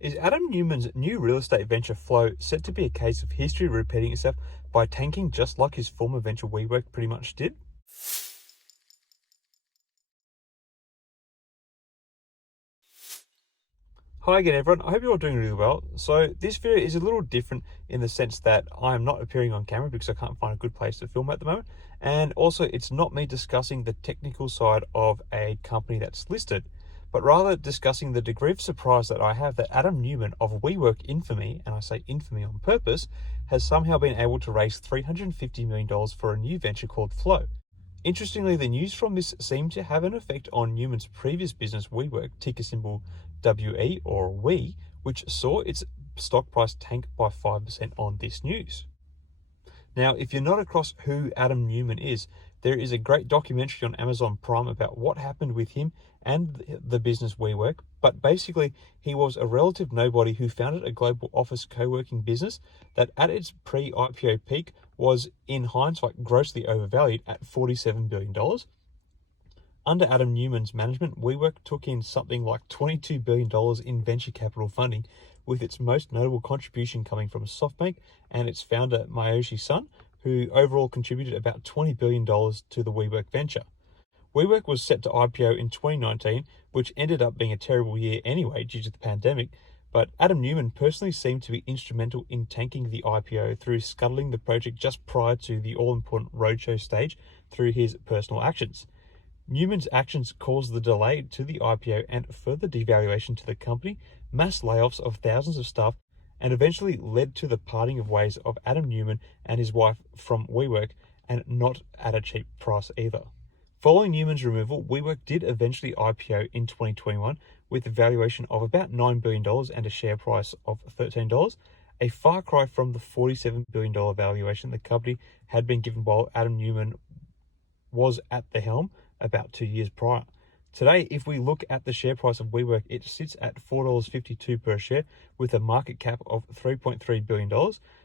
Is Adam Neumann's new real estate venture Flow set to be a case of history repeating itself by tanking just like his former venture WeWork pretty much did? Hi again everyone, I hope you're all doing really well. So this video is a little different in the sense that I'm not appearing on camera because I can't find a good place to film at the moment. And also it's not me discussing the technical side of a company that's listed, but rather discussing the degree of surprise that I have that Adam Neumann of WeWork Infamy, and I say infamy on purpose, has somehow been able to raise $350 million for a new venture called Flow. Interestingly, the news from this seemed to have an effect on Neumann's previous business WeWork, ticker symbol WE or WE, which saw its stock price tank by 5% on this news. Now, if you're not across who Adam Neumann is, there is a great documentary on Amazon Prime about what happened with him and the business WeWork. But basically, he was a relative nobody who founded a global office co-working business that at its pre-IPO peak was, in hindsight, grossly overvalued at $47 billion. Under Adam Neumann's management, WeWork took in something like $22 billion in venture capital funding, with its most notable contribution coming from Softbank and its founder, Mayoshi Son, who overall contributed about $20 billion to the WeWork venture. WeWork was set to IPO in 2019, which ended up being a terrible year anyway due to the pandemic, but Adam Neumann personally seemed to be instrumental in tanking the IPO through scuttling the project just prior to the all-important roadshow stage through his personal actions. Neumann's actions caused the delay to the IPO and further devaluation to the company, mass layoffs of thousands of staff, and eventually led to the parting of ways of Adam Neumann and his wife from WeWork, and not at a cheap price either. Following Neumann's removal, WeWork did eventually IPO in 2021 with a valuation of about $9 billion and a share price of $13, a far cry from the $47 billion valuation the company had been given while Adam Neumann was at the helm about 2 years prior. Today, if we look at the share price of WeWork, it sits at $4.52 per share with a market cap of $3.3 billion.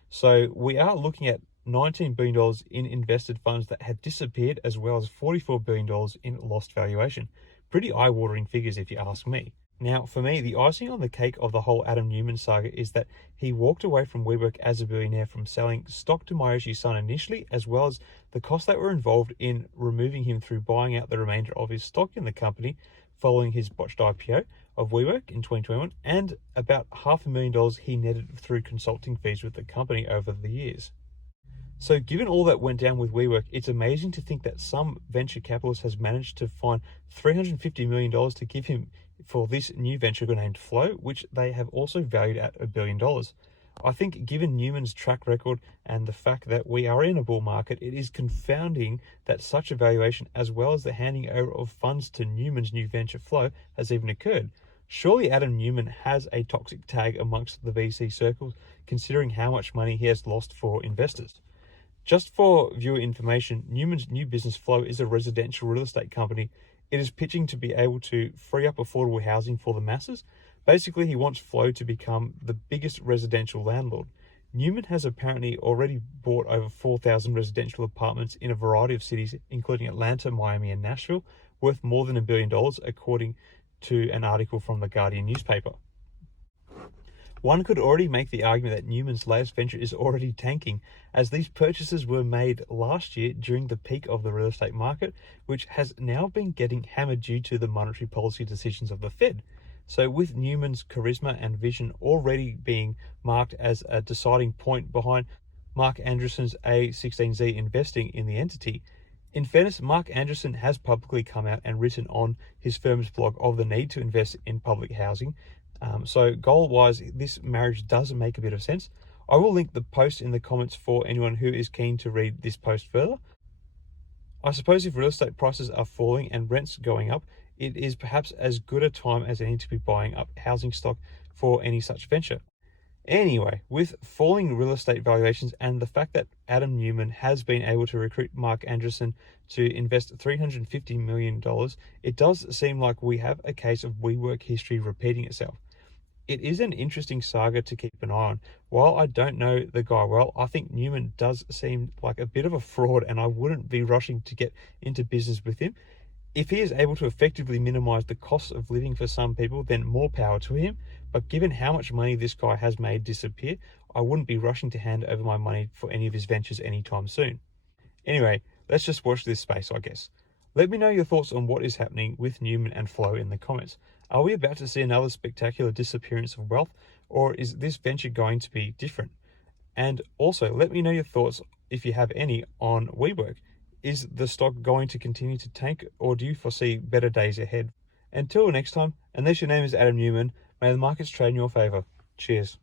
So we are looking at $19 billion in invested funds that had disappeared, as well as $44 billion in lost valuation. Pretty eye-watering figures if you ask me. Now, for me, the icing on the cake of the whole Adam Neumann saga is that he walked away from WeWork as a billionaire from selling stock to Mayoshi Son initially, as well as the costs that were involved in removing him through buying out the remainder of his stock in the company following his botched IPO of WeWork in 2021, and about $500,000 he netted through consulting fees with the company over the years. So given all that went down with WeWork, it's amazing to think that some venture capitalist has managed to find $350 million to give him for this new venture named Flow, which they have also valued at $1 billion. I think given Neumann's track record and the fact that we are in a bull market, it is confounding that such a valuation, as well as the handing over of funds to Neumann's new venture Flow, has even occurred. Surely Adam Neumann has a toxic tag amongst the VC circles, considering how much money he has lost for investors. Just for viewer information, Neumann's new business Flow is a residential real estate company. It is pitching to be able to free up affordable housing for the masses. Basically, he wants Flow to become the biggest residential landlord. Neumann has apparently already bought over 4,000 residential apartments in a variety of cities, including Atlanta, Miami, and Nashville, worth more than $1 billion, according to an article from the Guardian newspaper. One could already make the argument that Neumann's latest venture is already tanking, as these purchases were made last year during the peak of the real estate market, which has now been getting hammered due to the monetary policy decisions of the Fed. So with Neumann's charisma and vision already being marked as a deciding point behind Mark Andreessen's A16Z investing in the entity, in fairness, Mark Andreessen has publicly come out and written on his firm's blog of the need to invest in public housing. So goal-wise, this marriage does make a bit of sense. I will link the post in the comments for anyone who is keen to read this post further. I suppose if real estate prices are falling and rents going up, it is perhaps as good a time as any to be buying up housing stock for any such venture. Anyway, with falling real estate valuations and the fact that Adam Neumann has been able to recruit Mark Andreessen to invest $350 million, it does seem like we have a case of WeWork history repeating itself. It is an interesting saga to keep an eye on. While I don't know the guy well, I think Neumann does seem like a bit of a fraud, and I wouldn't be rushing to get into business with him. If he is able to effectively minimize the cost of living for some people, then more power to him. but given how much money this guy has made disappear, I wouldn't be rushing to hand over my money for any of his ventures anytime soon. Anyway, let's just watch this space, I guess. Let me know your thoughts on what is happening with Neumann and Flow in the comments. Are we about to see another spectacular disappearance of wealth, or is this venture going to be different? And also, let me know your thoughts, if you have any, on WeWork. Is the stock going to continue to tank, or do you foresee better days ahead? Until next time, unless your name is Adam Neumann, may the markets trade in your favor. Cheers.